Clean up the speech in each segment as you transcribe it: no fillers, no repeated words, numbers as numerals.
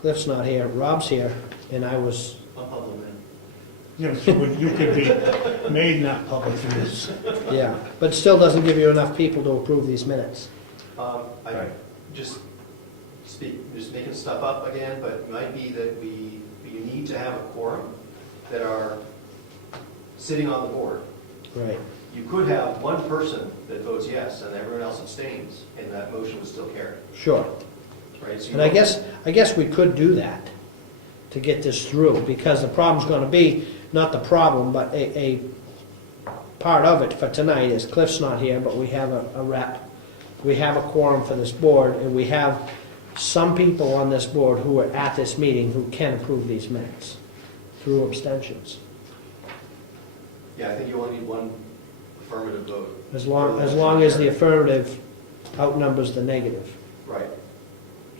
Cliff's not here, Rob's here, and I was, You know, so you could be made not public in this. yeah, but still doesn't give you enough people to approve these minutes. I just making stuff up again, but it might be that you need to have a quorum that are sitting on the board. Right. You could have one person that votes yes and everyone else abstains, and that motion would still carry, Sure. right? So you And I don't- guess we could do that to get this through, because the problem's gonna be, not the problem, but a part of it for tonight is Cliff's not here, but we have a rep. We have a quorum for this board, and we have some people on this board who are at this meeting who can approve these minutes through abstentions. Yeah, I think you only need one affirmative vote. As long as the affirmative outnumbers the negative. Right,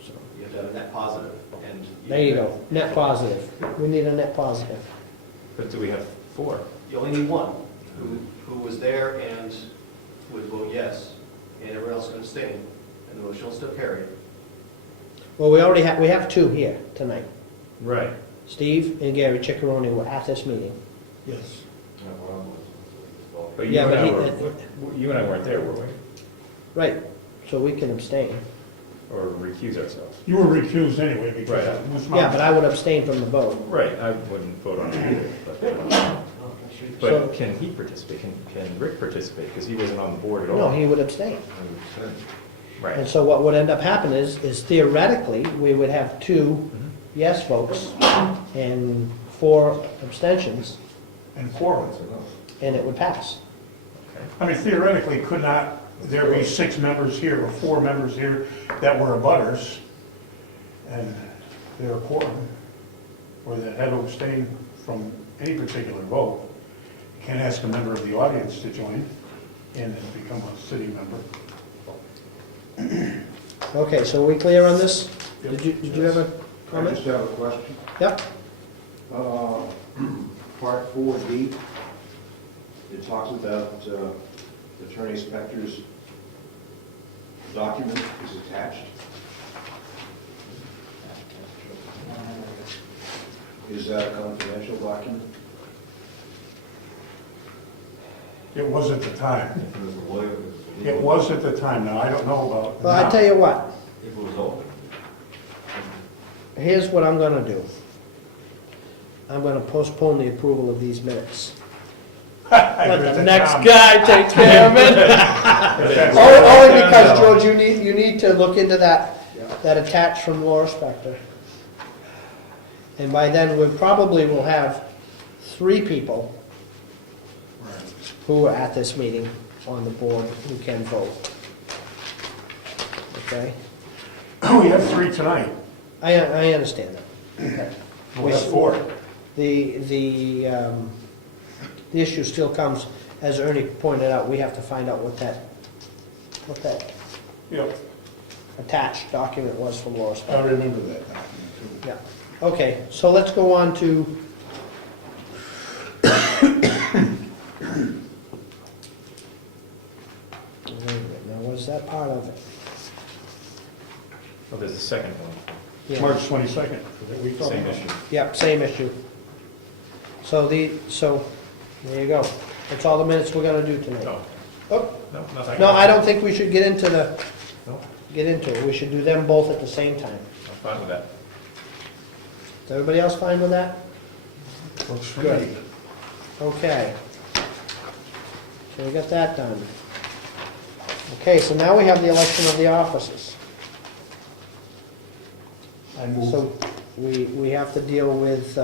So, you have to have a net positive, and. there you go, net positive. We need a net positive. But do we have 4? You only need one who was there and would vote yes, and everyone else can abstain, and the motion will still carry. Well, we have two here tonight. Right. Steve and Gary Ciccarone were at this meeting. Yes. But Yeah, but you and I weren't there, were we? Right, so we can abstain. Or recuse ourselves? You were recused anyway because Right. it was my... Yeah, but I would abstain from the vote. Right, I wouldn't vote on it either, So- but can he participate? Can Rick participate? Because he wasn't on the board at all. No, he would abstain. And Right. so what would end up happening is theoretically, we would have 2 yes votes and 4 abstentions, And quorum. and it would pass. Okay. I mean, theoretically, could not there be 6 members here or 4 members here that were abutters and they're a quorum, or that had to abstain from any particular vote? You can't ask a member of the audience to join in and become a sitting member. Okay, so are we clear on this? Yep. Did you have a I comment? just have a question. Yep. Part 4D, it talks about Attorney Spector's document is attached. Is that a confidential document? It was at the time. It was at the time. Now, I don't know about Well, I now. tell you what, If it was open. here's what I'm gonna do. I'm gonna postpone the approval of these minutes. Let the next guy take care of it. Only because, George, you need to look into that attached from Laura Spector. And by then, we probably will have 3 people who are at this meeting on the board who can vote. Okay? We have 3 tonight. I understand that. We have 4. The issue still comes, as Ernie pointed out, we have to find out what that Yep. attached document was from Laura I Spector. remember that document too. Yeah, okay, so let's go on to wait a minute, now was that part of it? Well, there's the second one, Yeah. March 22nd. that we talked same about. issue. Yep, same issue. So there you go. That's all the minutes we're gonna do tonight. No, Oh, no, nothing. no, I don't think we should get into No, it. We should do them both at the same time. I'm fine with that. Is everybody else fine with that? Works for Good. me. Okay. So we got that done. Okay, so now we have the election of the officers. I move. So we have to deal with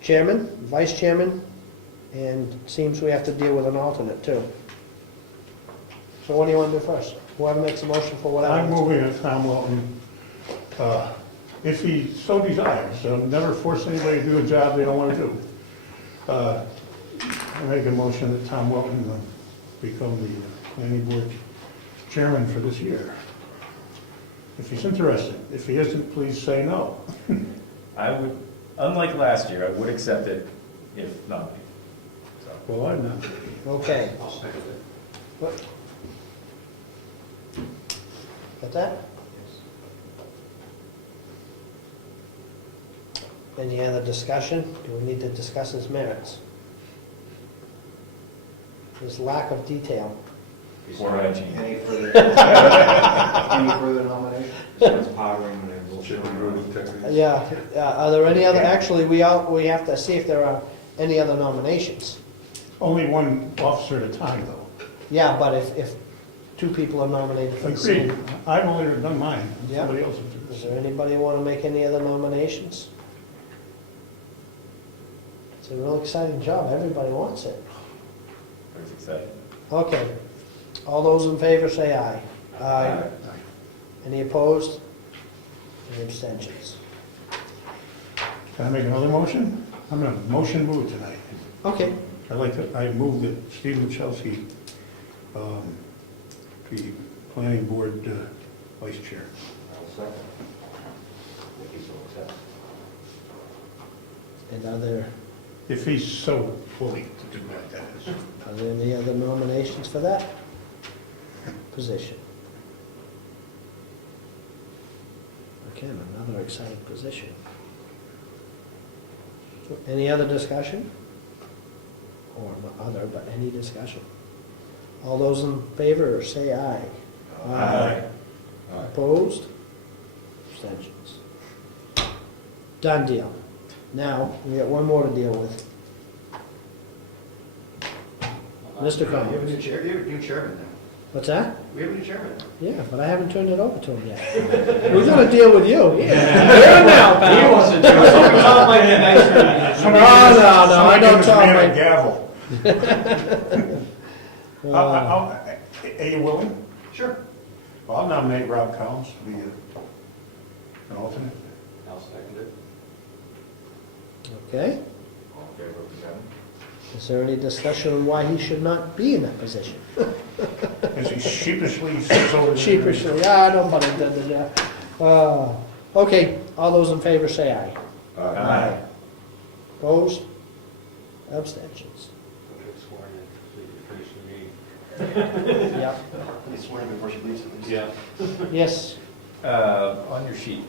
chairman, vice chairman, and it seems we have to deal with an alternate too. So what do you want to do first? Whoever makes a motion for whatever. I'm moving that Tom Welton, if he so desires, never force anybody to do a job they don't want to do. I make a motion that Tom Welton become the planning board chairman for this year. If he's interested. If he isn't, please say no. I would, unlike last year, I would accept it if not. So, Well, I'm not. Okay. What? Got that? Any other discussion? Do we need to discuss his merits? His lack of detail. Poor hygiene. Any further, any further nominations? Someone's powdering and then we'll show them. Yeah, are there any other, actually, we have to see if there are any other nominations. Only one officer at a time, though. Yeah, but if two people are nominated for the Agreed. same, I've only done mine. Yeah. Somebody else will do is this. there anybody want to make any other nominations? It's a real exciting job, everybody wants it. Very exciting. Okay, all those in favor say aye. Aye. Any opposed? Any abstentions? Can I make another motion? I'm in a motion mood tonight. Okay, I move that Stephen Chelsea be planning board vice chair. I'll second. If he's all set. and are there If he's so fully to do that, that is. Are there any other nominations for that position? Again, another exciting position. Any other discussion? Or not other, but any discussion? All those in favor, say aye. Aye. Opposed? Abstentions. Done deal. Now, we got one more to deal with. Mr. We have a Comeau. new chair, we have a new chairman now. What's that? We have a new chairman. Yeah, but I haven't turned it over to him yet. We're gonna deal with you. Here now, pal. He wants to do it. Tom might be nice for me. No, I don't talk Somebody like. give this man a gavel. Are you willing? Sure. Well, I'll nominate Rob Collins to be an alternate. I'll second it. Okay, All in favor of Kevin? is there any discussion on why he should not be in that position? As he sheepishly sits over there. Sheepishly, I don't want to do that. Okay, all those in favor say aye. Aye. Opposed? Abstentions. Don't get sworn in, so you finish the meeting. Yep, He's sworn before she leaves at least. Yeah. yes, On your sheet,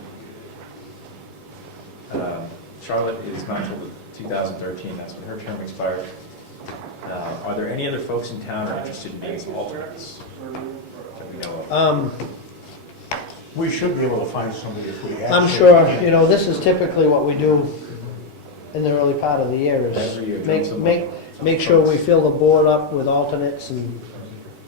Charlotte is not until 2013, that's when her term expired. Are there any other folks in town who are interested in being as alternates that we know of? We should be able to find somebody if we ask. I'm sure, you know, this is typically what we do in the early part of the year Every year, is make sure we fill the board up with alternates and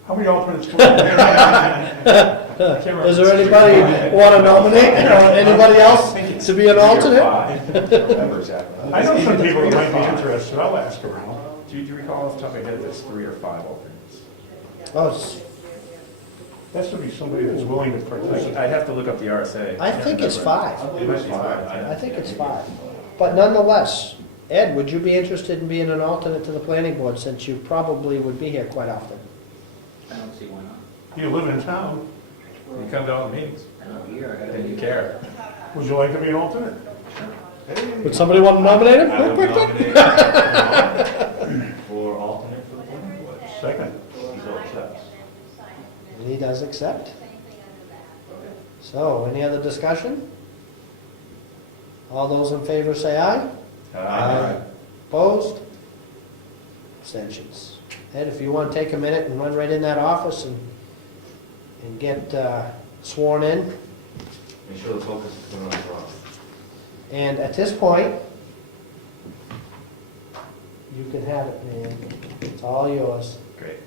How many alternates do we have? is there anybody want to nominate, or anybody else to be an alternate? I don't remember exactly. I know some people that might be interested, I'll ask around. Do you recall off the top of your head if it's 3 or 5 alternates? Oh, it's- Has to be somebody that's willing to participate. I'd have to look up the RSA. I think it's 5. It might be 5. I think it's 5. But nonetheless, Ed, would you be interested in being an alternate to the planning board, since you probably would be here quite often? I don't see why not. You live in town, You come to all the meetings, I'm here, I gotta and you be care. would you like to be an alternate? Would somebody want to nominate him? I would Quick, quick, quick. nominate for alternate for the planning board. Second. He's all set. And he does accept. So, any other discussion? All those in favor say aye. Opposed? Abstentions. Ed, if you want to take a minute and run right in that office and get sworn in. Make sure the focus is going on the problem. And at this point, you can have it, man. It's all yours. Great.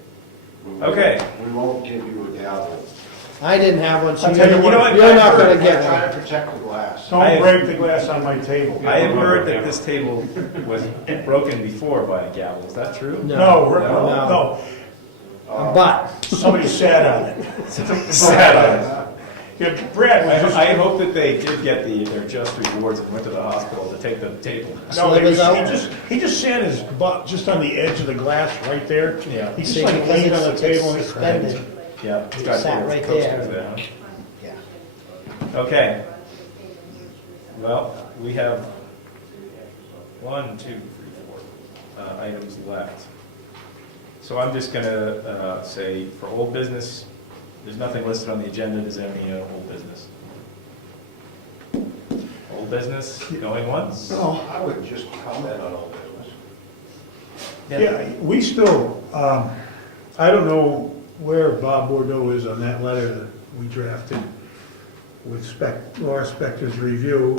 Okay. We won't give you a gavel. I didn't have one, so I'll tell you what, you're not going to Try get one. to protect the glass. Don't break the glass on my table. I have heard that this table was broken before by a gavel, is that true? No, No. no, But, somebody sat on it. Sad eyes. Yeah, Brad was just. I hope that they did get their just rewards and went to the hospital to take the table. No, Slivers out? he just sat his butt just on the edge of the glass right there. Yeah. He just See, like because laid on the it's table and suspended. Yeah. It's It got sat little right coasters there. huh? yeah. Okay. Well, we have 1, 2, 3, 4 items left. So I'm just gonna say for old business, there's nothing listed on the agenda. Does any old business? Old Old business, going once? No. I would just comment on all business. Yeah, we still, I don't know where Bob Bordeaux is on that letter that we drafted with Laura Spector's review.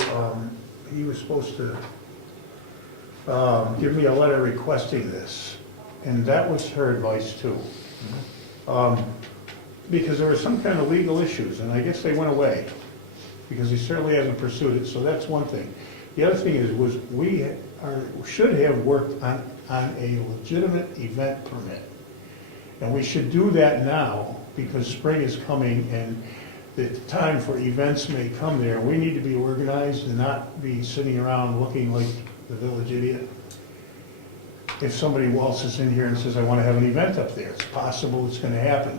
He was supposed to give me a letter requesting this, and that was her advice too. Because there were some kind of legal issues, and I guess they went away, because he certainly hasn't pursued it, so that's one thing. The other thing is, we should have worked on a legitimate event permit. And we should do that now, because spring is coming, and the time for events may come there. We need to be organized and not be sitting around looking like the village idiot. If somebody waltzes in here and says, I want to have an event up there, it's possible it's gonna happen.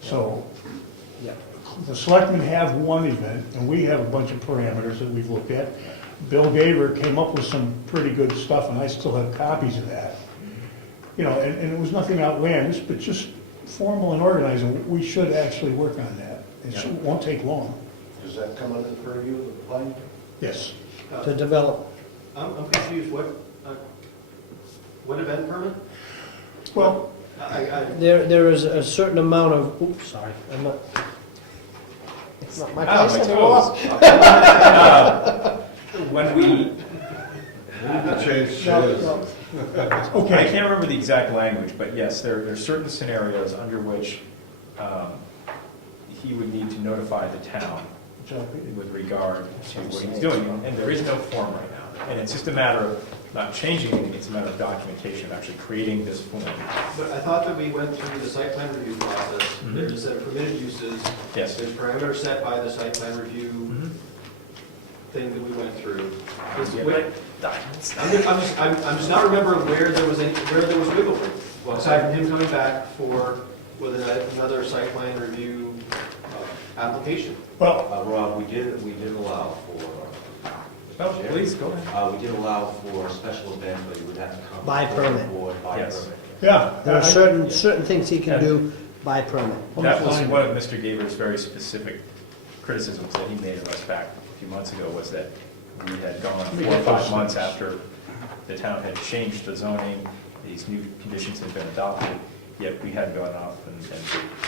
So, Yeah. the selectmen have one event, and we have a bunch of parameters that we've looked at. Bill Gaver came up with some pretty good stuff, and I still have copies of that. You know, and it was nothing outlandish, but just formal and organized, and we should actually work on that. It won't take long. Does that come under the purview of the planning? Yes. To develop. I'm confused, what event permit? Well, There is a certain amount of, oops, sorry, I'm not, it's not my Ah, place my anymore. toes. When we, Change. No, no. I okay, can't remember the exact language, but yes, there are certain scenarios under which he would need to notify the town with regard to what he's doing, and there is no form right now. And it's just a matter of not changing anything, it's a matter of documentation, of actually creating this form. But I thought that we went through the site plan review process. Mhm. There's a set of permitted uses. Yes. There's parameters set by the site plan review thing that we went through. I'm just not remembering where there was wiggle room. Well, aside from him coming back with another site plan review application. well, Rob, we did allow for, Oh, please, go ahead. we did allow for a special event, but you would have to come. By before the permit. board by Yes. permit. yeah. There are certain things he can do by permit. That was one of Mr. Gaber's very specific criticisms that he made of us back a few months ago, was that we had gone 4 or 5 months after the town had changed the zoning, these new conditions had been adopted, yet we hadn't gone off and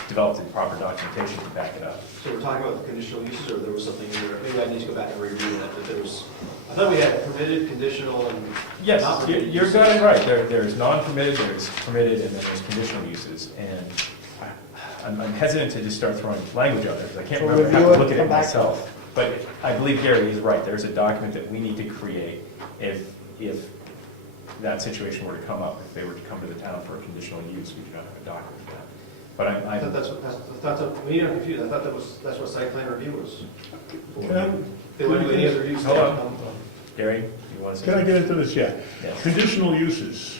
developed the proper documentation to back it up. So we're talking about the conditional uses, or there was something here, maybe I need to go back and review that, but there was, I thought we had permitted, conditional, and not Yes, permitted you're uses. got it right. There's non-permitted, there's permitted, and then there's conditional uses. And I'm hesitant to just start throwing language out there, because I can't So remember, I have review to it, look at come it back. myself. But I believe Gary is right. There's a document that we need to create if that situation were to come up, if they were to come to the town for a conditional use, we do not have a document for that. But I thought maybe I'm confused, I thought that's what site plan review was. Can I- They wouldn't do any other use. Hold on. Gary, you want to say? Can I get into this yet? Yes. Conditional uses.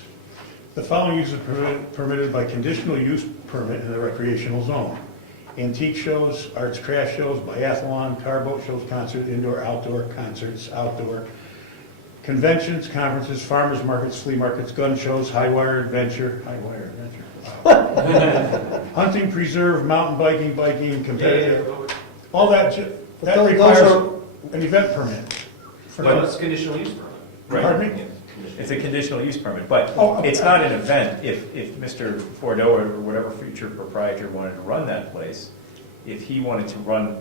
The following uses are permitted by conditional use permit in the recreational zone. Antique shows, arts craft shows, biathlon, car boat shows, concert, indoor, outdoor, concerts, outdoor, conventions, conferences, farmers markets, flea markets, gun shows, high wire adventure, wow. Hunting, preserve, mountain biking, competitive, all that, that those requires are- an event permit. For But those- it's conditional use permit. Right. Pardon me? It's a conditional use permit, but Oh, okay. it's not an event. If Mr. Bordeaux or whatever future proprietor wanted to run that place, if he wanted to run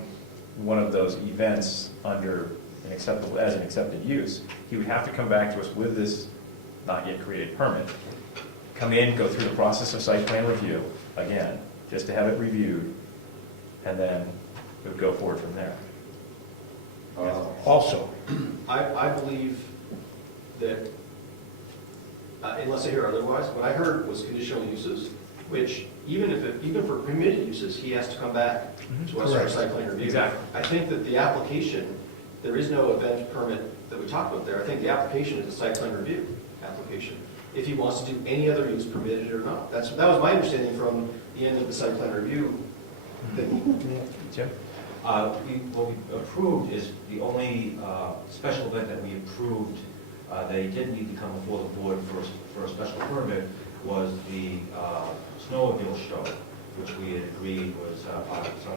one of those events under as an accepted use, he would have to come back to us with this not yet created permit, come in, go through the process of site plan review, again, just to have it reviewed, and then it would go forward from there. Also, I believe that, unless I hear otherwise, what I heard was conditional uses, which even for permitted uses, he has to come back to us for Correct. site plan review. Exactly. I think that the application, there is no event permit that we talked about there. I think the application is a site plan review application. If he wants to do any other use, permitted or not. That was my understanding from the end of the site plan review thing. Jim? What we approved is the only special event that we approved that he didn't need to come before the board for a special permit was the snowmobile show, which we had agreed was part of some